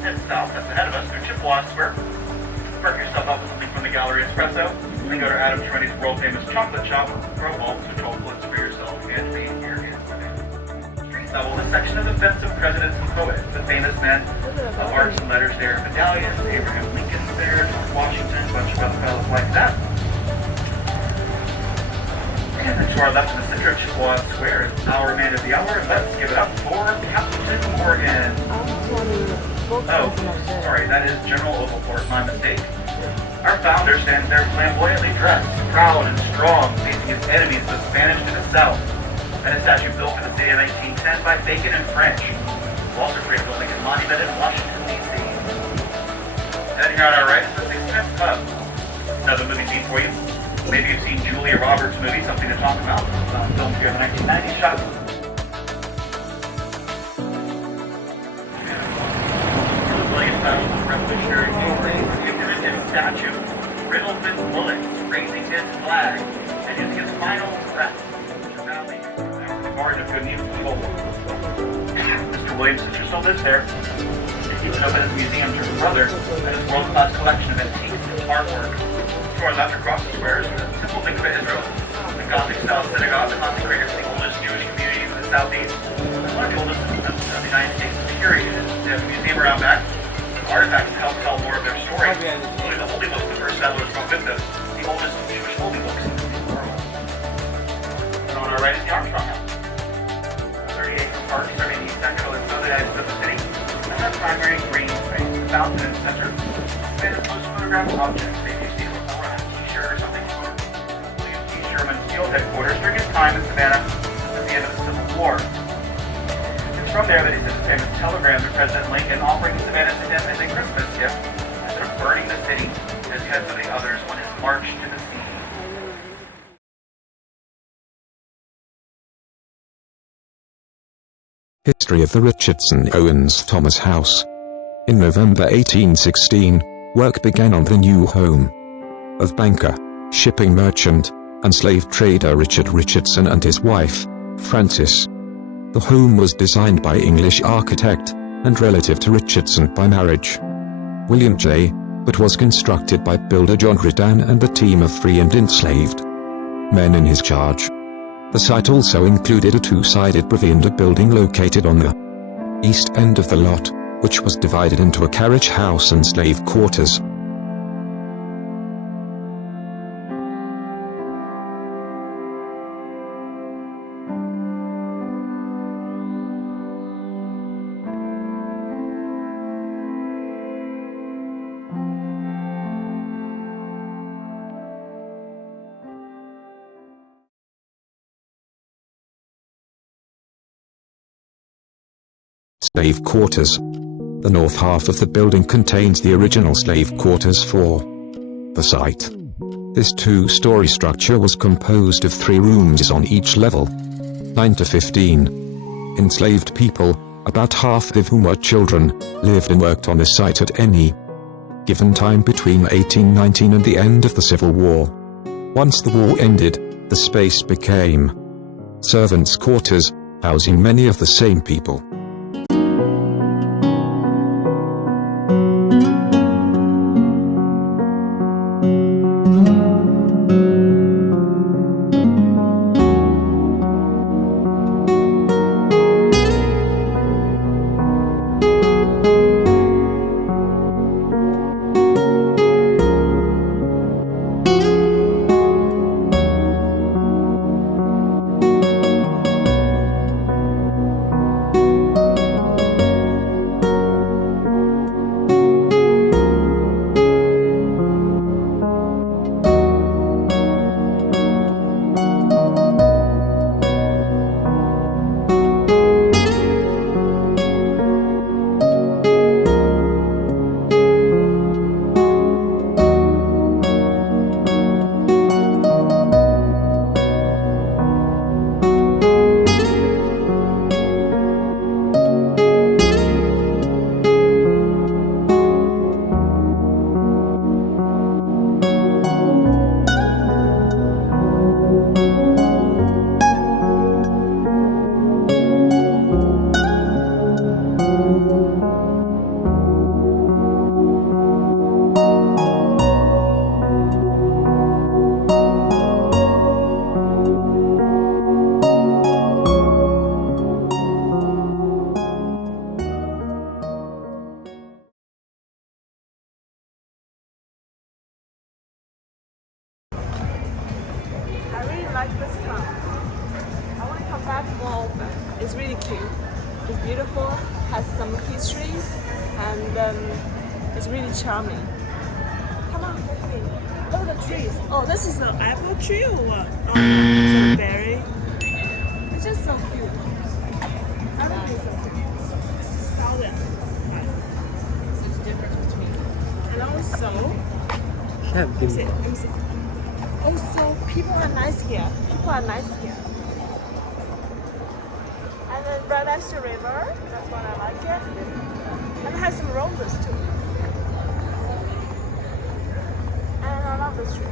Head south, that's ahead of us through Chippewa Square. Perk yourself up with something from the Gallery Espresso. Then go to Adam Trinity's world-famous chocolate shop. Throw balls to chocolates for yourself and me here in Street level, this section is a fence of presidents and poets. The famous men of arts and letters there, medallions, Abraham Lincoln there, George Washington, a bunch of other fellows like that. And then to our left in the center of Chippewa Square is our man of the hour. Let's give it up for Captain Morgan. Oh, sorry, that is General Oglethorpe, my mistake. Our founder stands there flamboyantly dressed, proud and strong, facing his enemies, the Spanish to the south. And a statue built for the city in 1910 by Bacon and French. Walter created the Lincoln Monument in Washington, D.C. And here on our right is the Sixpence Pub. Another movie scene for you. Maybe you've seen Julia Roberts' movie, Something to Talk About, filmed here in the 1990s, shot Revolutionary statue, riddled with bullets, raising his flag, and using his final breath to rally the guard of good and evil. Mr. Williamson still lives there. He keeps it open as a museum to his brother and his world-class collection of antiques and artwork. To our left across the square is the simple thing of Israel, the Gothic-style synagogue, consecrated to the oldest Jewish community in the southeast, and one of the oldest of the United States, period. They have a museum around back. Artifacts to help tell more of their story. Including the holy books the first settlers brought with them, the oldest Jewish holy books in the world. And on our right is the Armstrong House. 30-acre park serving the central and southern ends of the city. And that primary green space, the fountain in the center, made of most photographed objects. Maybe you see a before on a t-shirt or something. William T. Sherman's field headquarters during his time in Savannah at the end of the Civil War. From there that he sent a famous telegram to President Lincoln offering Savannah to him as a Christmas gift instead of burning the city as heads of the others on his march to the sea. History of the Richardson Owens-Thomas House. In November 1816, work began on the new home of banker, shipping merchant, and slave trader Richard Richardson and his wife, Frances. The home was designed by English architect, and relative to Richardson by marriage, William J., but was constructed by builder John Redan and a team of free and enslaved men in his charge. The site also included a two-sided provender building located on the east end of the lot, which was divided into a carriage house and slave quarters. Slave quarters. The north half of the building contains the original slave quarters for the site. This two-story structure was composed of 3 rooms on each level. 9 to 15 enslaved people, about half of whom were children, lived and worked on the site at any given time between 1819 and the end of the Civil War. Once the war ended, the space became servants' quarters, housing many of the same people. It's really cute. It's beautiful, has some histories, and it's really charming. Come on, with me. Look at the trees. Oh, this is an apple tree or what? Oh, it's a berry. It's just so cute. Everything's so cute. Solid. There's a difference between. And also, let me see. Also, people are nice here. People are nice here. And then right next to the river, that's what I like it. And it has some roses too. And I love this tree.